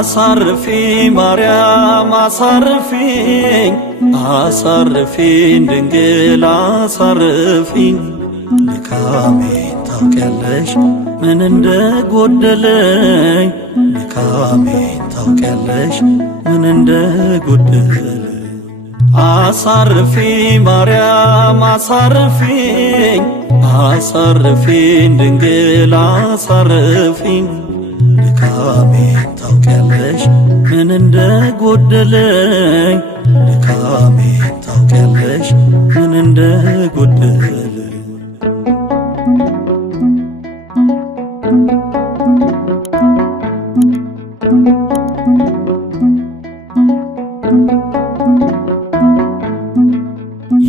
አሳርፊ ማርያም አሳርፊኝ አሳርፊኝ ድንግል አሳርፊኝ ድካሜን ታውቂያለሽ ምን እንደጎደለኝ ድካሜን ታውቂያለሽ ምን እንደጎደለኝ አሳርፊ ማርያም አሳርፊኝ አሳርፊኝ ድንግል አሳርፊኝ ድካሜን ታውቂያለሽ ምን እንደጎደለኝ ድካሜን ታውቂያለሽ ምን እንደጎደለኝ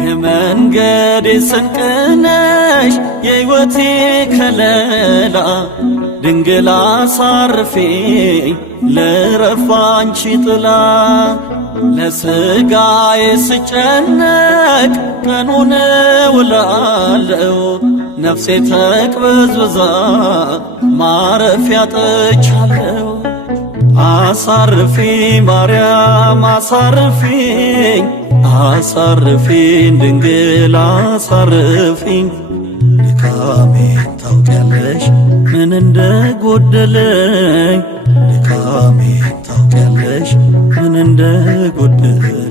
የመንገዴ ስንቅ ነሽ የሕይወቴ ከለላ ድንግል አሳርፊኝ ልረፍ ባንቺ ጥላ ለሥጋዬ ስጨነቅ ቀኑን እውላለሁ ነፍሴ ተቅበዝብዛ ማረፊያ አጥቻለሁ አሳርፊ ማርያም አሳርፊኝ አሳርፊኝ ድንግል አሳርፊኝ ድካሜን ታውቂያለሽ ምን እንደጎደለኝ ድካሜን ታውቂያለሽ ምን እንደጎደለኝ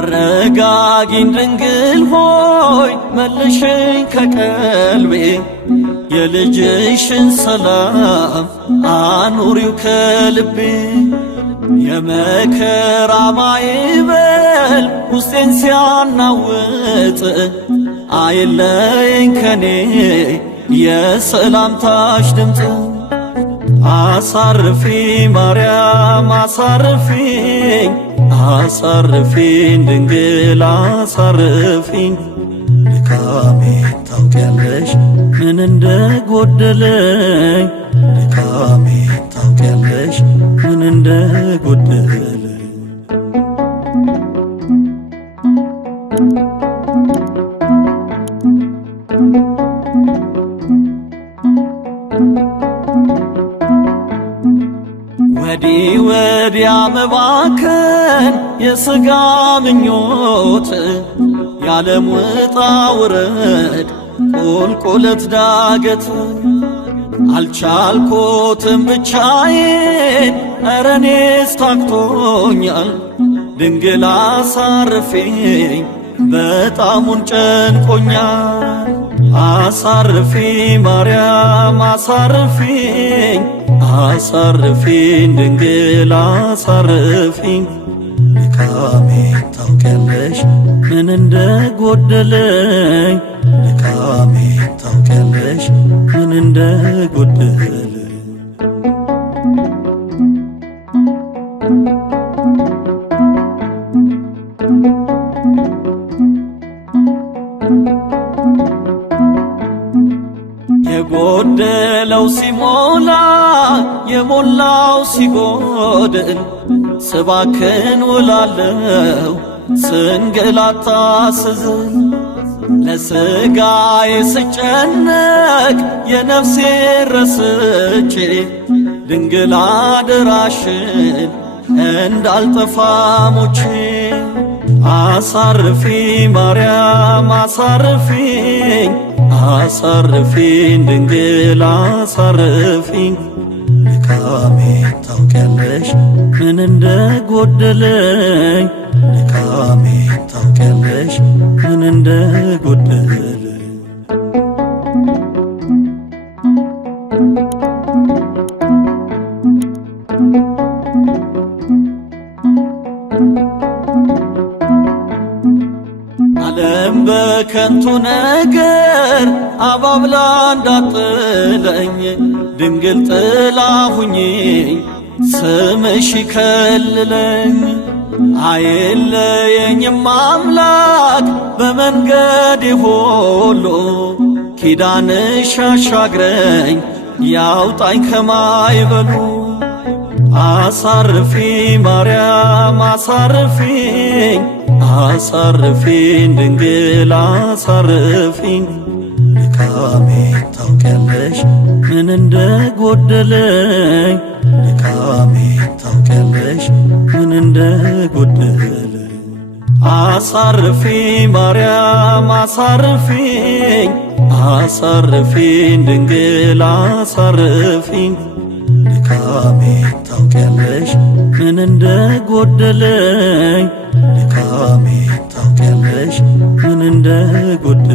አረጋጊኝ ድንግል ሆይ መልሽኝ ከቀልቤ የልጅሽን ሰላም አኑሪው ከልቤ የመከራ ማዕበል ውስጤን ሲያናውጥ አይለየኝ ከኔ የሰላምታሽ ድምፅ አሳርፊ ማርያም አሳርፊኝ አሳርፊኝ ድንግል አሳርፊኝ ድካሜን ታውቂያለሽ ምን እንደጎደለኝ ድካሜን ታውቂያለሽ ምን እንደጎደለኝ ወዲህ ወዲያ መባከን የሥጋ ምኞት የዓለም ውጣ ውረድ ቁልቁለት ዳገት አልቻልኩትም ብቻዬን ኧረ እኔስ ታክቶኛል ድንግል አሳርፊኝ በጣሙን ጨንቆኛል አሳርፊ ማርያም አሳርፊኝ አሳርፊኝ ድንግል አሳርፊኝ ድካሜን ታውቂያለሽ ምን እንደጎደለኝ ድካሜን ታውቂያለሽ ምን እንደጎደለኝ የጎደለው ሲሞላ የሞላው ሲጎድል ስባክን ውላለሁ ስንገላታ ስዝል ለሥጋዬ ስጨነቅ የነፍሴ ረስቼ ድንግል አደራሽን እንዳልጠፋ ሞቼ አሳርፊ ማርያም አሳርፊኝ አሳርፊኝ ድንግል አሳርፊኝ ድካሜን ታውቂያለሽ ምን እንደጎደለኝ ድካሜን ታውቂያለሽ ምን እንደጎደለኝ ዓለም በከንቱ ነገር አባብላ እንዳጥለኝ ድንግል ጥላ ሁኚኝ ስምሽ ይከልለኝ አይለየኝም አምላክ በመንገዴ ሁሉ ኪዳንሽ አሻግረኝ ያውጣኝ ከማይበሉ አሳርፊ ማርያም አሳርፊኝ አሳርፊኝ ድንግል አሳርፊኝ ድካሜን ታውቂያለሽ ምን እንደጎደለኝ ድካሜን ታውቂያለሽ ምን እንደጎደለኝ አሳርፊ ማርያም አሳርፊኝ አሳርፊኝ ድንግል አሳርፊኝ ድካሜን ታውቂያለሽ ምን እንደጎደለኝ ድካሜን ታውቂያለሽ ምን እንደጎደለኝ